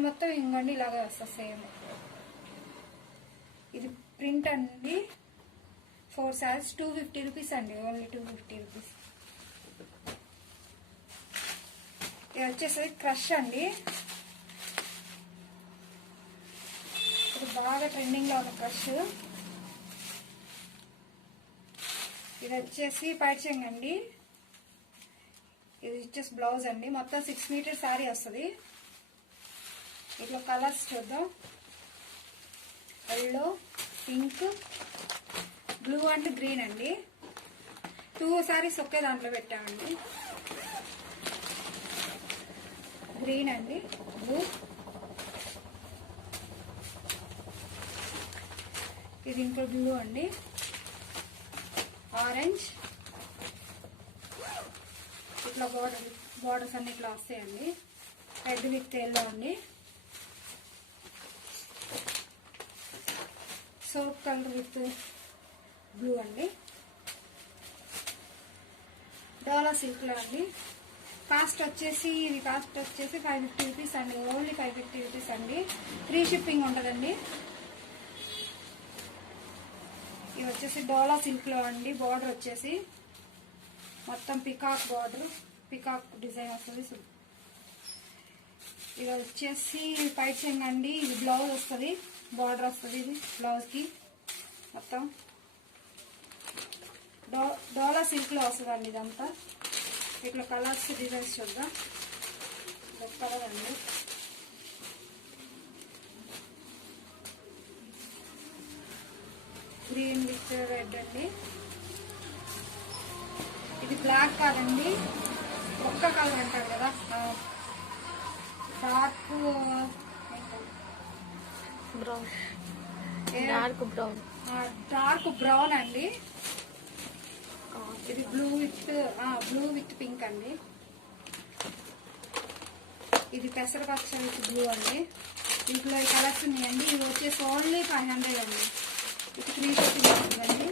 శారీ మొత్తం ఇంకండి ఇలాగే వస్తుంది సేమ్. ఇది ప్రింట్ అండి. 4 శారీస్ 250 రూపీస్ అండి. Only 250 rupees. ఇది వచ్చేసి క్రష్ అండి. ఇది బాగా ట్రెండింగ్ లో ఉన్న క్రష్. ఇది వచ్చేసి పైచింగ్ అండి. ఇది వచ్చేసి బ్లౌజ్ అండి. మొత్తం 6 మీటర్ శారీ వస్తుంది. ఇట్లా కలర్స్ చూద్దాం. Yellow, pink, blue and green అండి. 2 శారీస్ ఒకే దాంట్లో పెట్టామండి. గ్రీన్ అండి, బ్లూ, ఇది ఇంకో బ్లూ అండి, ఆరెంజ్. ఇట్లా బార్డర్స్ అన్ని ఇట్లా వస్తాయండి. రెడ్ విత్ ఎల్లో అండి. సోప్ కలర్ విత్ బ్లూ అండి. డోలా సిల్క్ లో అండి. కాస్ట్ వచ్చేసి 550 రూపీస్ అండి. ఓన్లీ 550 రూపీస్ అండి. ఫ్రీ షిప్పింగ్ ఉంటుందండి. ఇది వచ్చేసి డోలా సిల్క్ లో అండి. బార్డర్ వచ్చేసి మొత్తం పికాక్ బార్డర్, పికాక్ డిజైన్ వస్తుంది. ఇది వచ్చేసి పైచింగ్ అండి. ఇది బ్లౌజ్ వస్తుంది, బార్డర్ వస్తుంది. ఇది బ్లౌజ్ కి మొత్తం డోలా సిల్క్ లో వస్తుంది అండి. ఇదంతా ఇట్లా కలర్స్ డిజైన్స్ చూద్దాం. కలర్ అండి. గ్రీన్ విత్ రెడ్ అండి. ఇది బ్లాక్ కాదండి, ఒక్క కలర్ అంటారు కదా, డార్క్ బ్రౌన్, డార్క్ బ్రౌన్ అండి. ఇది బ్లూ విత్ పింక్ అండి. ఇది పెసరపచ్చ విత్ బ్లూ అండి. దీంట్లో ఈ కలర్స్ ఉన్నాయండి. ఇది వచ్చేసి ఓన్లీ 500 అండి. ఇది 350 అండి.